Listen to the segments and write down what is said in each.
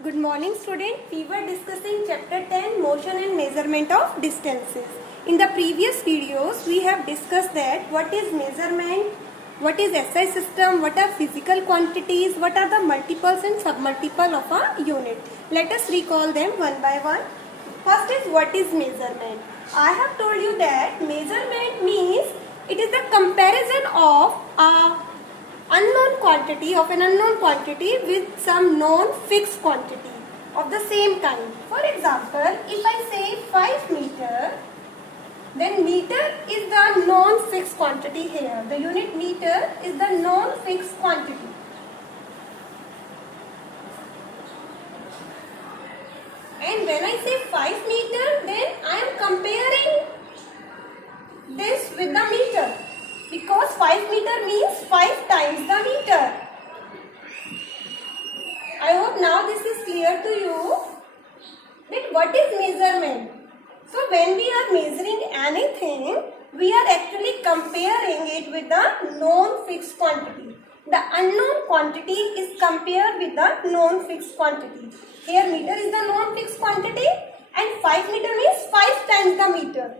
Good morning student. We were discussing chapter 10 motion and measurement of distances. In the previous videos we have discussed that what is measurement, what is SI system, what are physical quantities, what are the multiples and submultiple of a unit. Let us recall them one by one. First is what is measurement. I have told you that measurement means it is the comparison of a unknown quantity with some known fixed quantity of the same kind. For example, if I say 5 meter, then meter is the known fixed quantity here. The unit meter is the known fixed quantity. And when I say 5 meter, then I am comparing this with the meter. Because 5 meter means 5 times the meter. I hope now this is clear to you that what is measurement. So when we are measuring anything, we are actually comparing it with the known fixed quantity. The unknown quantity is compared with the known fixed quantity. Here meter is the known fixed quantity and 5 meter means 5 times the meter.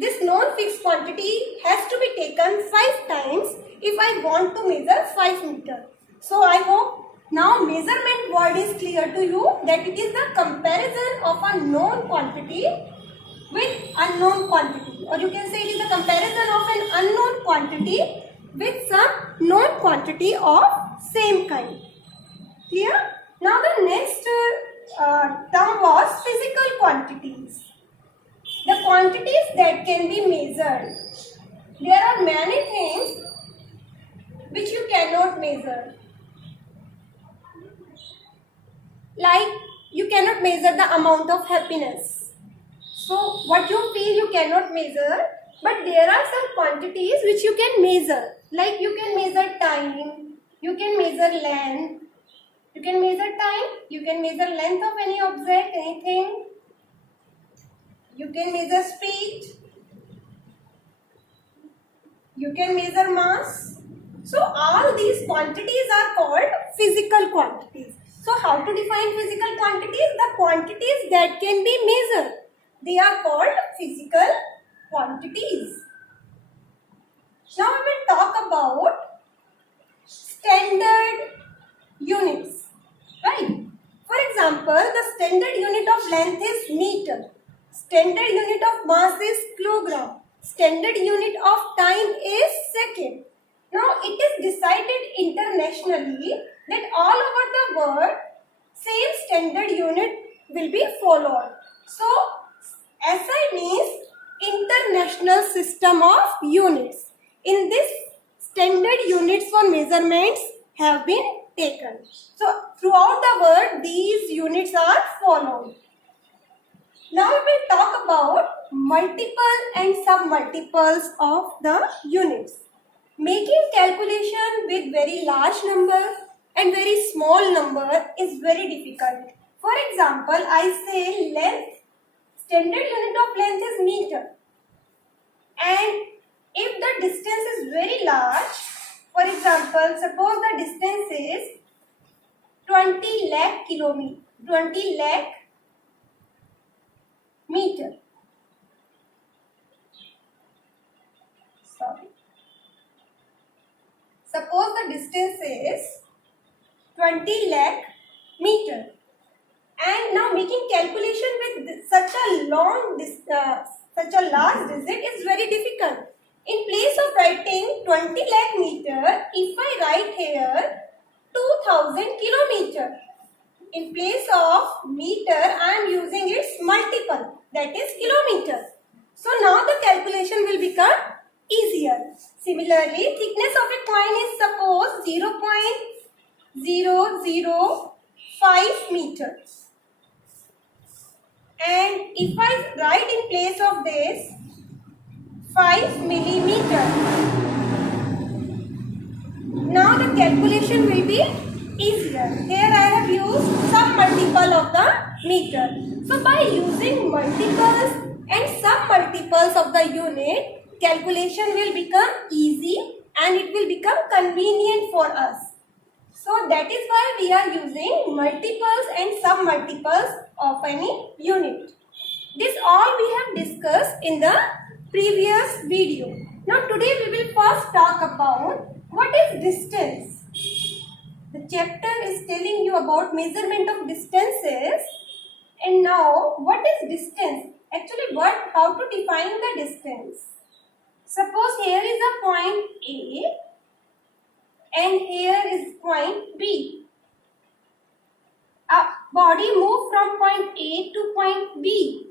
This known fixed quantity has to be taken 5 times if I want to measure 5 meter. So I hope now measurement word is clear to you that it is the comparison of a known quantity with unknown quantity, or you can say it is the comparison of an unknown quantity with some known quantity of same kind. Clear? Now the next term was physical quantities. The quantities that can be measured. There are many things which you cannot measure. Like you cannot measure the amount of happiness. So what you feel you cannot measure, but there are some quantities which you can measure. Like you can measure time, you can measure length, you can measure time, you can measure length of any object, anything. You can measure speed. You can measure mass. So all these quantities are called physical quantities. So how to define physical quantities? The quantities that can be measured. They are called physical quantities. Now we will talk about standard units. Right? For example, the standard unit of length is meter. Standard unit of mass is kilogram. Standard unit of time is second. Now it is decided internationally that all over the world same standard unit will be followed. So SI means International System of Units. In this, standard units for measurements have been taken. So throughout the world these units are followed. Now we will talk about multiple and submultiples of the units. Making calculation with very large number and very small number is very difficult. For example, I say length, standard unit of length is meter. And if the distance is very large, for example, suppose the distance is 20 lakh kilometer, 20 lakh meter. Sorry. Suppose the distance is 20 lakh meter. And now making calculation with such a large digit is very difficult. In place of writing 20 lakh meter, if I write here 2000 kilometer. In place of meter, I am using its multiple, that is kilometer. So now the calculation will become easier. Similarly, thickness of a coin is suppose 0.005 meters. And if I write in place of this 5 millimeter, now the calculation will be easier. Here I have used some multiple of the meter. So by using multiples and some multiples of the unit, calculation will become easy and it will become convenient for us. So that is why we are using multiples and sub-multiples of any unit. This all we have discussed in the previous video. Now today we will first talk about what is distance. The chapter is telling you about measurement of distances, and now what is distance? Actually, how to define the distance? Suppose here is a point A and here is point B. A body moves from point A to point B.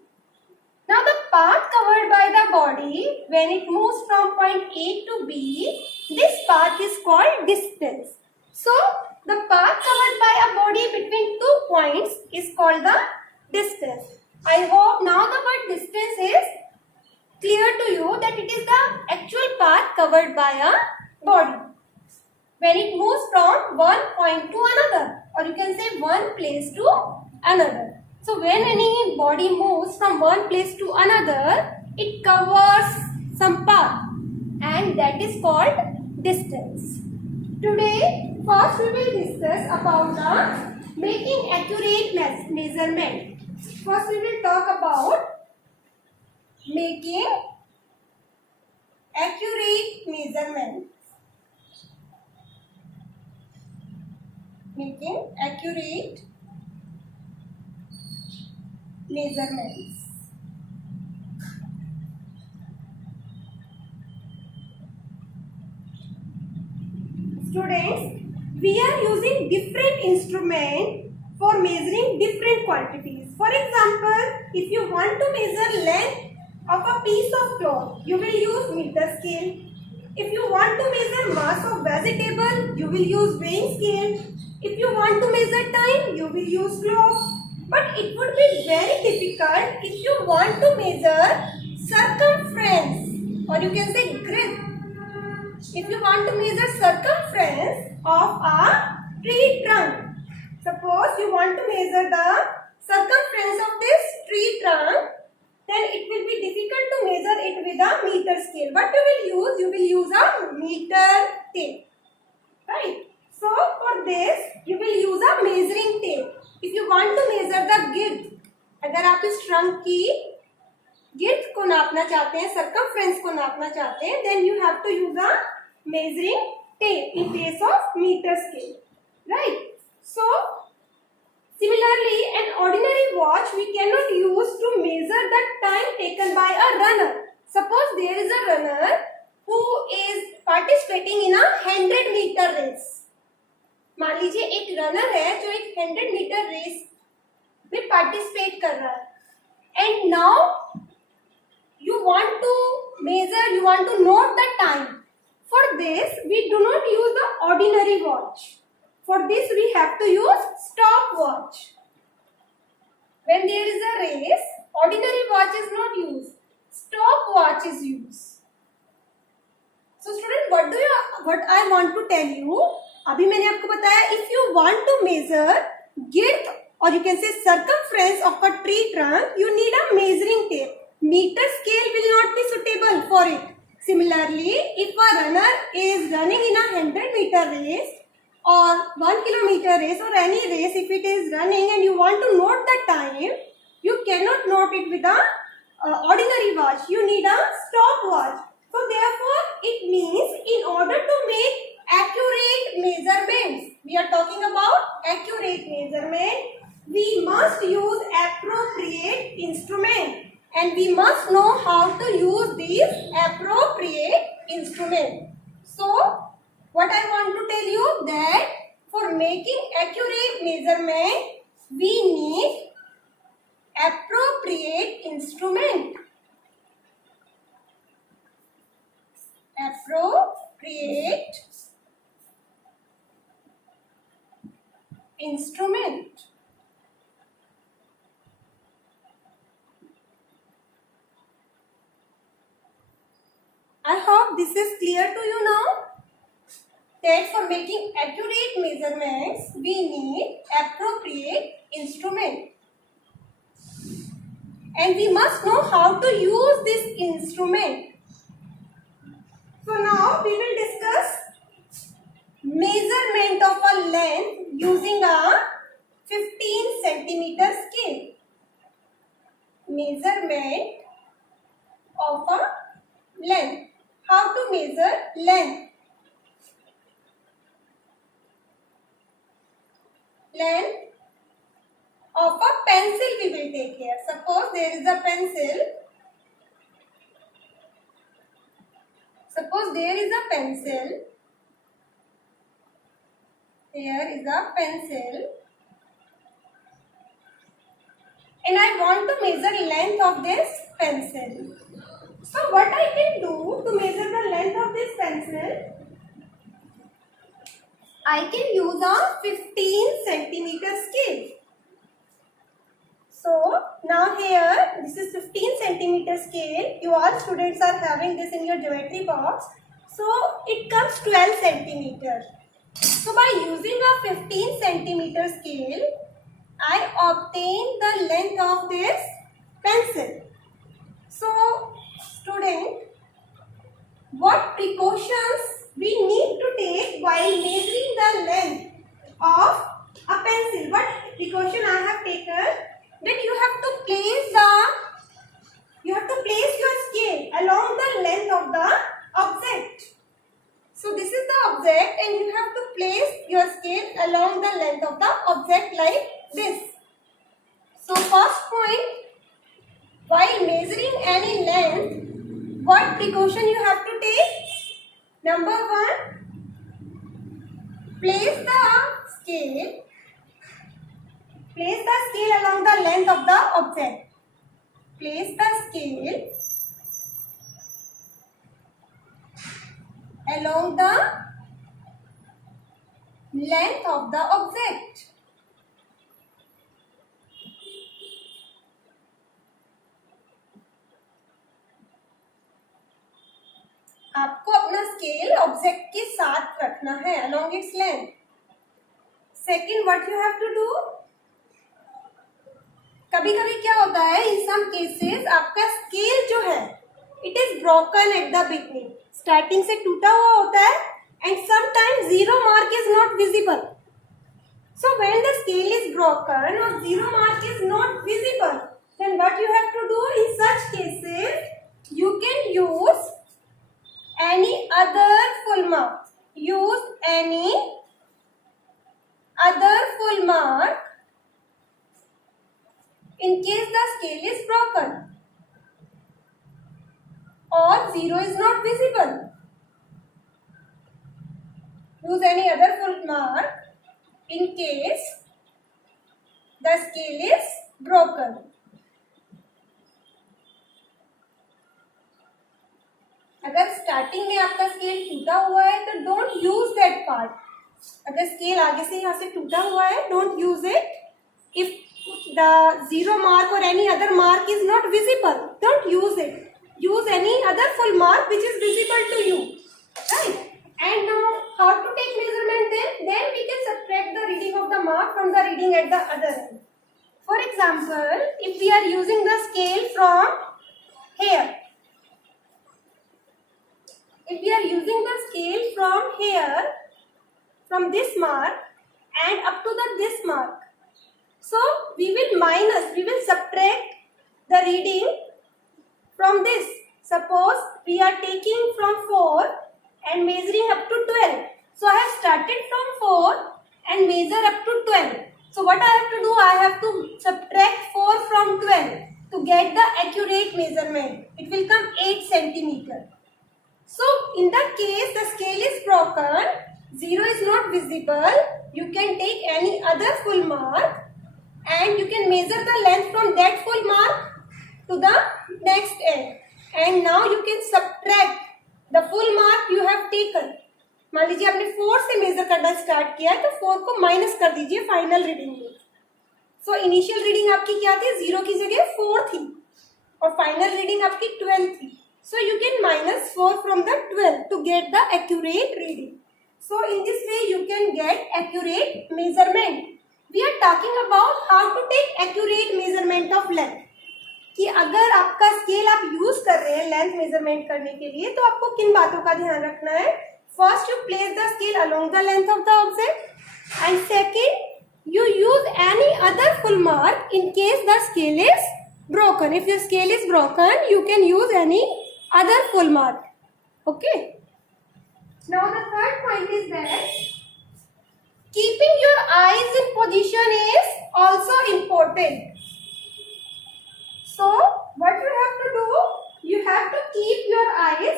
Now the path covered by the body when it moves from point A to B, this path is called distance. So the path covered by a body between two points is called the distance. I hope now the word distance is clear to you, that it is the actual path covered by a body when it moves from one point to another, or you can say one place to another. So when any body moves from one place to another, it covers some path, and that is called distance. Today, first we will discuss about the making accurate measurement. First we will talk about making accurate measurement. Making accurate measurements. Students, we are using different instruments for measuring different quantities. For example, if you want to measure length of a piece of cloth, you will use meter scale. If you want to measure mass of vegetable, you will use weighing scale. If you want to measure time, you will use clock. But it would be very difficult if you want to measure circumference, or you can say grid. If you want to measure circumference of a tree trunk, suppose you want to measure the circumference of this tree trunk, then it will be difficult to measure it with a meter scale. What you will use? You will use a meter tape, right? So for this, you will use a measuring tape. If you want to measure the girth, अगर आप इस trunk की girth को नापना चाहते हैं, circumference को नापना चाहते हैं, then you have to use a measuring tape in place of meter scale, right? So similarly, an ordinary watch we cannot use to measure the time taken by a runner. Suppose there is a runner who is participating in a 100-meter race. मान लीजिए एक runner है जो एक 100 metre race में participate कर रहा है, and now you want to measure, you want to note the time. For this we do not use the ordinary watch. For this we have to use stop watch. When there is a race, ordinary watch is not use, stop watch is use. So student, what I want to tell you, अभी मैंने आपको बताया, if you want to measure girth or you can say circumference of a tree trunk, you need a measuring tape. Meter scale will not be suitable for it. Similarly, if a runner is running in a 100-meter race or 1 kilometer race or any race, if it is running and you want to note the time, you cannot note it with a ordinary watch. You need a stopwatch. So therefore, it means in order to make accurate measurements, we are talking about accurate measurement, we must use appropriate instrument, and we must know how to use these appropriate instrument. So what I want to tell you, that for making accurate measurement we need appropriate instrument. Appropriate instrument. I hope this is clear to you now, that for making accurate measurements we need appropriate instrument, and we must know how to use this instrument. So now we will discuss measurement of a length using a 15 centimeter scale. Measurement of a length. How to measure length? Length of a pencil we will take here. Suppose there is a pencil. Suppose there is a pencil. Here is a pencil. And I want to measure length of this pencil. So what I can do to measure the length of this pencil? I can use a 15 centimeter scale. So now here this is 15 centimeter scale. You all students are having this in your geometry box. So it comes 12 centimeter. So by using a 15 centimeter scale, I obtain the length of this pencil. So student, what precautions we need to take while measuring the length of a pencil? What precaution I have taken? That you have to place your scale along the length of the object. So this is the object and you have to place your scale along the length of the object like this. So first point, while measuring any length, what precaution you have to take? Number 1, place the scale along the length of the object. Place the scale along the length of the object. आपको अपना scale object के साथ रखना है along its length. Second, what you have to do? कभी कभी क्या होता है, in some cases आपका स्केल जो है it is broken at the beginning. Starting से टूटा हुआ होता है and sometimes zero mark is not visible. So when the scale is broken or zero mark is not visible, then what you have to do in such cases? You can use any other full mark. Use any other full mark in case the scale is broken or zero is not visible. Use any other full mark in case the scale is broken. अगर starting में आपका scale टूटा हुआ है तो don't use that part. अगर scale आगे से यहाँ से टूटा हुआ है, don't use it. If the zero mark और any other mark is not visible, don't use it. Use any other full mark which is visible to you, right? And now how to take measurement then we can subtract the reading of the mark from the reading at the other end. For example, if we are using the scale from here, if we are using the scale from here, from this mark and up to this mark, so we will subtract the reading from this. Suppose we are taking from 4 and measuring up to 12. So I have started from 4 and measure up to 12. So what I have to do? I have to subtract 4 from 12 to get the accurate measurement. It will come 8 centimeter. So in that case the scale is broken, 0 is not visible. You can take any other full mark and you can measure the length from that full mark to the next end. And now you can subtract the full mark you have taken. मान लीजिए आपने 4 से major करना start किया है तो 4 को minus कर दीजिए फाइनल रीडिंग में. सो इनिशियल रीडिंग आपकी क्या थी? 0 की जगह 4 थी और फाइनल रीडिंग आपकी 12 थी. So you can minus 4 from the 12 to get the accurate reading. So in this way you can get accurate measurement. We are talking about how to take accurate measurement of length. कि अगर आपका scale आप use कर रहे हैं length measurement करने के लिए तो आपको किन बातों का ध्यान रखना है. First, you place the scale along the length of the object, and second, you use any other full mark in case the scale is broken. If your scale is broken, you can use any other full mark. Okay. Now the third point is that keeping your eyes in position is also important. So what you have to do, you have to keep your eyes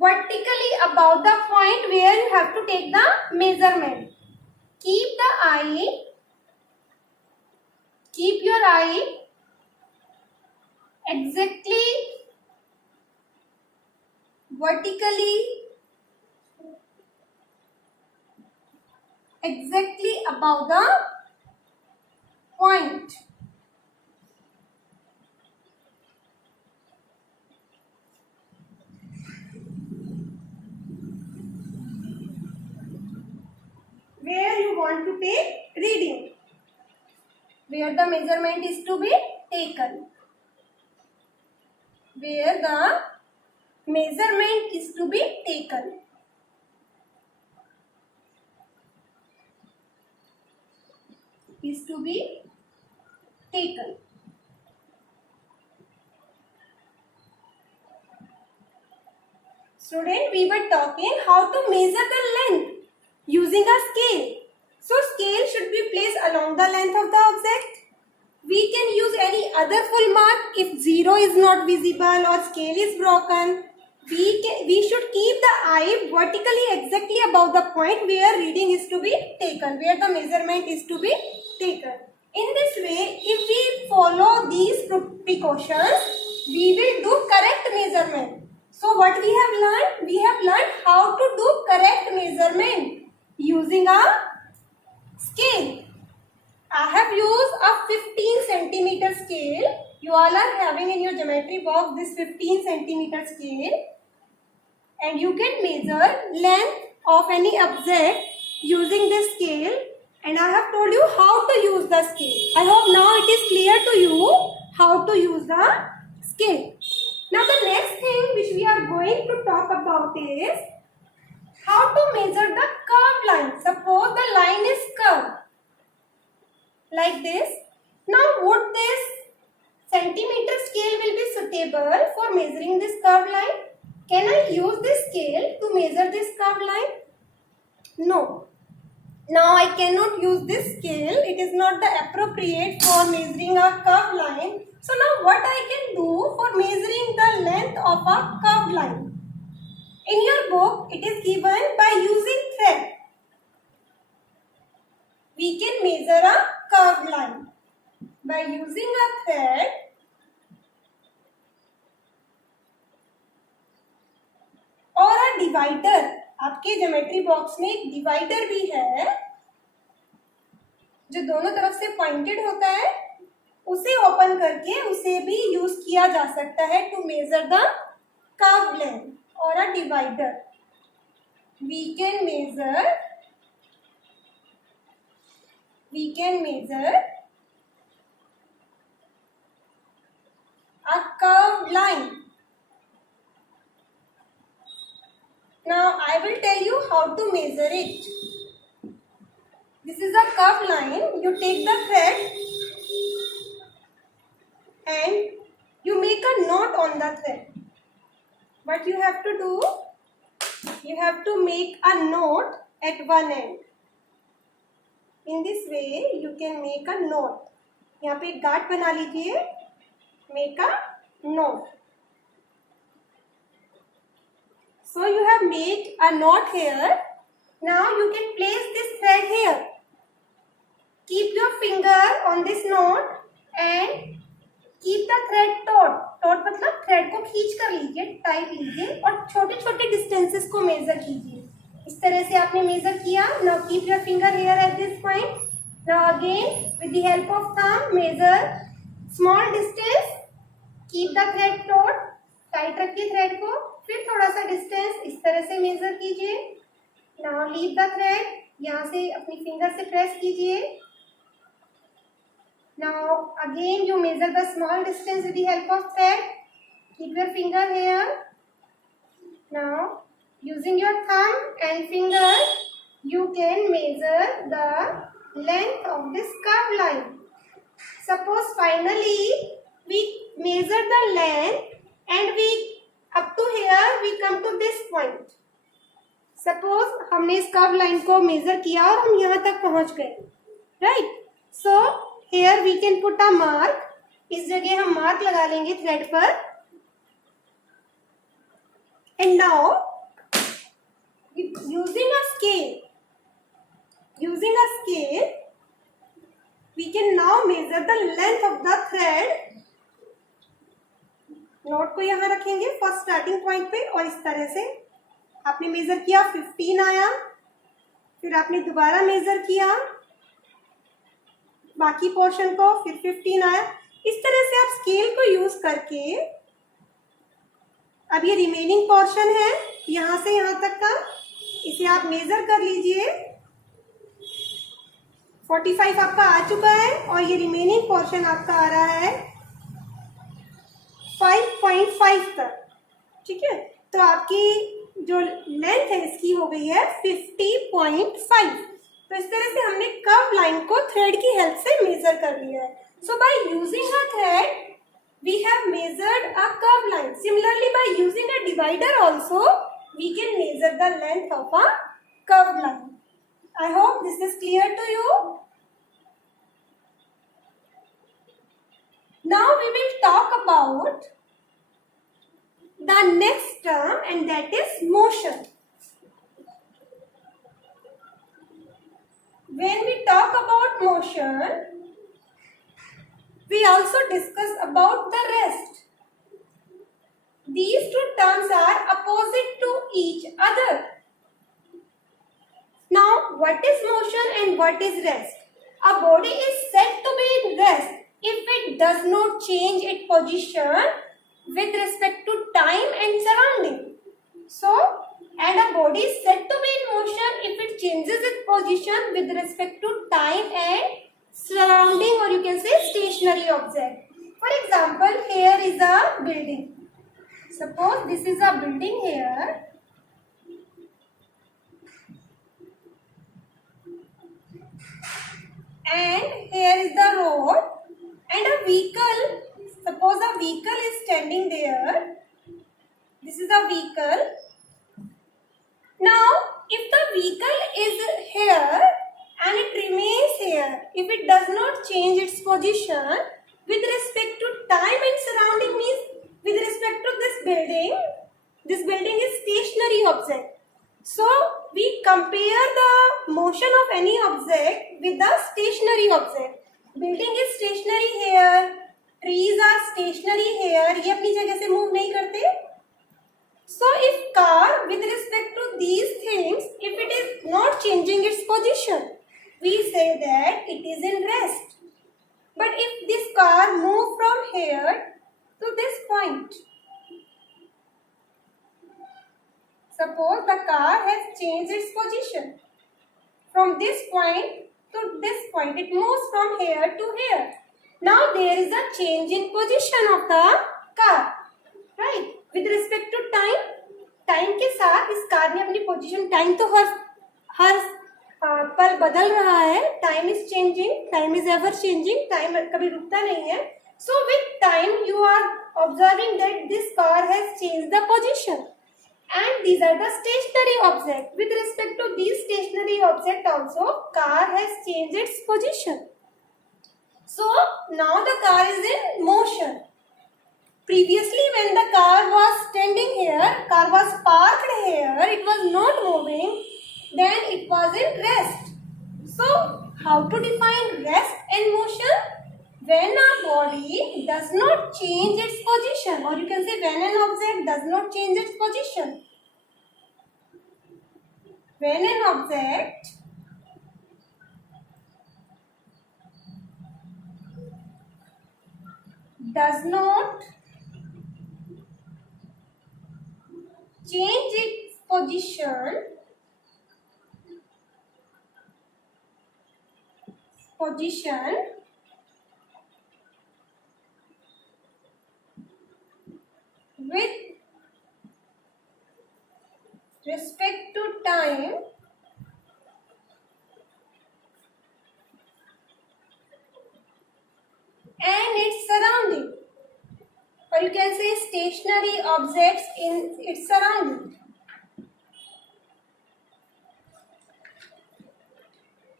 vertically above the point where you have to take the measurement. Keep your eye exactly vertically above the point. Where you want to take reading, where the measurement is to be taken. Where the measurement is to be taken. Is to be taken. Student, we were talking how to measure the length using a scale. So scale should be placed along the length of the object. We can use any other full mark if 0 is not visible or scale is broken. We should keep the eye vertically exactly above the point where reading is to be taken, where the measurement is to be taken. In this way, if we follow these precautions, we will do correct measurement. So what we have learned? We have learned how to do correct measurement using a scale. I have used a 15 centimeter scale. You all are having in your geometry box this 15 centimeter scale. And you can measure length of any object using this scale. And I have told you how to use the scale. I hope now it is clear to you how to use the scale. Now the next thing which we are going to talk about is how to measure the curved line. Suppose the line is curved like this. Now would this centimeter scale will be suitable for measuring this curved line? Can I use this scale to measure this curved line? No. Now I cannot use this scale. It is not the appropriate for measuring a curved line. So now what I can do for measuring the length of a curved line? In your book it is given by using thread. We can measure a curved line by using a thread. और a divider. आपके geometry box में एक divider भी है जो दोनों तरफ से पॉइंटेड होता है. उसे ओपन करके उसे भी यूज किया जा सकता है to measure the curve length. और a divider we can measure a curved line. Now I will tell you how to measure it. This is a curved line. You take the thread and you make a knot on the thread. What you have to do? You have to make a knot at one end. In this way you can make a knot. यहाँ पे एक गांठ बना लीजिए. Make a knot. So you have made a knot here. Now you can place this thread here. Keep your finger on this knot and keep the thread taut. Taut मतलब thread को खींच कर लीजिए, टाइट लीजिए और छोटे छोटे distances को मेजर कीजिए. इस तरह से आपने मेजर किया. Now keep your finger here at this point. Now again with the help of thumb measure small distance. Keep the thread taut. Tight रखिए थ्रेड को. फिर थोड़ा सा डिस्टेंस इस तरह से मेजर कीजिए. Now leave the thread. यहाँ से अपनी फिंगर से प्रेस कीजिए. Now again you measure the small distance with the help of thread. Keep your finger here. Now Using your thumb and finger, you can measure the length of this curved line. Suppose finally we measure the length and we up to here we come to this point. Suppose हमने इस curve line को major किया और हम यहाँ तक पहुँच गए, right? So here we can put a mark. इस जगह हम मार्क लगा लेंगे थ्रेड पर. And now using a scale, we can now measure the length of the thread. Note को यहाँ रखेंगे फर्स्ट स्टार्टिंग पॉइंट पे और इस तरह से आपने मेजर किया 15 आया, फिर आपने दोबारा मेजर किया बाकी पोर्शन को, फिर 15 आया. इस तरह से आप स्केल को यूज करके अब ये रिमेनिंग पोर्शन है यहाँ से यहाँ तक का, इसे आप मेजर कर लीजिए. 45 आपका आ चुका है और ये रिमेनिंग पोर्शन आपका आ रहा है 5.5 तक. ठीक है, तो आपकी जो लेंथ है इसकी हो गई है 50.5. तो इस तरह से हमने कर्व लाइन को थ्रेड की हेल्प से मेजर कर लिया है. So by using a thread we have measured a curved line. Similarly, by using a divider also we can measure the length of a curved line. I hope this is clear to you. Now we will talk about the next term, and that is motion. When we talk about motion, we also discuss about the rest. These two terms are opposite to each other. Now, what is motion and what is rest? A body is said to be in rest if it does not change its position with respect to time and surrounding. So, and a body is said to be in motion if it changes its position with respect to time and surrounding, or you can say stationary object. For example, here is a building. Suppose this is a building here. And here is the road and a vehicle. Suppose a vehicle is standing there. This is a vehicle. Now, if the vehicle is here and it remains here, if it does not change its position with respect to time and surrounding, means with respect to this building is stationary object. So we compare the motion of any object with the stationary object. Building is stationary here, trees are stationary here, ये अपनी जगह से move नहीं करते. So if car with respect to these things, if it is not changing its position, we say that it is in rest. But if this car move from here to this point, suppose the car has changed its position from this point to this point, it moves from here to here. Now there is a change in position of the car, right? With respect to time, time के साथ इस car ने अपनी position, time तो हर पल बदल रहा है. Time is changing, time is ever changing, time कभी रुकता नहीं है. So with time you are observing that this car has change the position, and these are the stationary object. With respect to these stationary object also, car has changed its position. So now the car is in motion. Previously when the car was standing here, car was parked here, it was not moving, then it was in rest. So how to define rest and motion? When a body does not change its position, or you can say when an object does not change its position. When an object does not change its position with respect to time and its surrounding, or you can say stationary objects in its surrounding.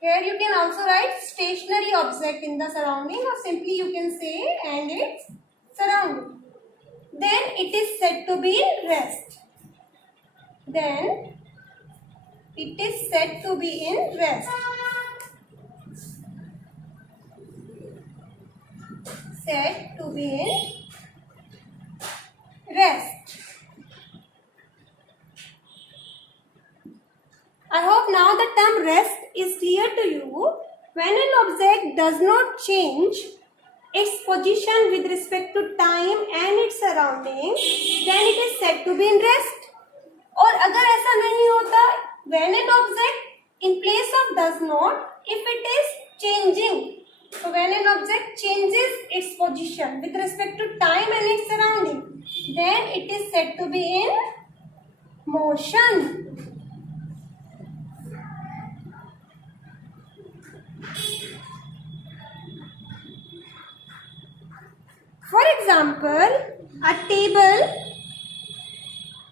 Here you can also write stationary object in the surrounding, or simply you can say and its surrounding. Then it is said to be in rest. Then it is said to be in rest. Said to be in rest. I hope now the term rest is clear to you. When an object does not change its position with respect to time and its surrounding, then it is said to be in rest. और अगर ऐसा नहीं होता, when an object in place of does not, if it is changing, so when an object changes its position with respect to time and its surrounding, then it is said to be in motion. For example, a table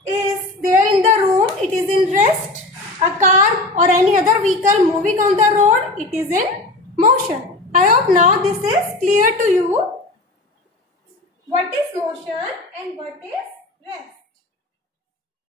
is there in the room, it is in rest. A car or any other vehicle moving on the road, it is in motion. I hope now this is clear to you. What is motion and what is rest?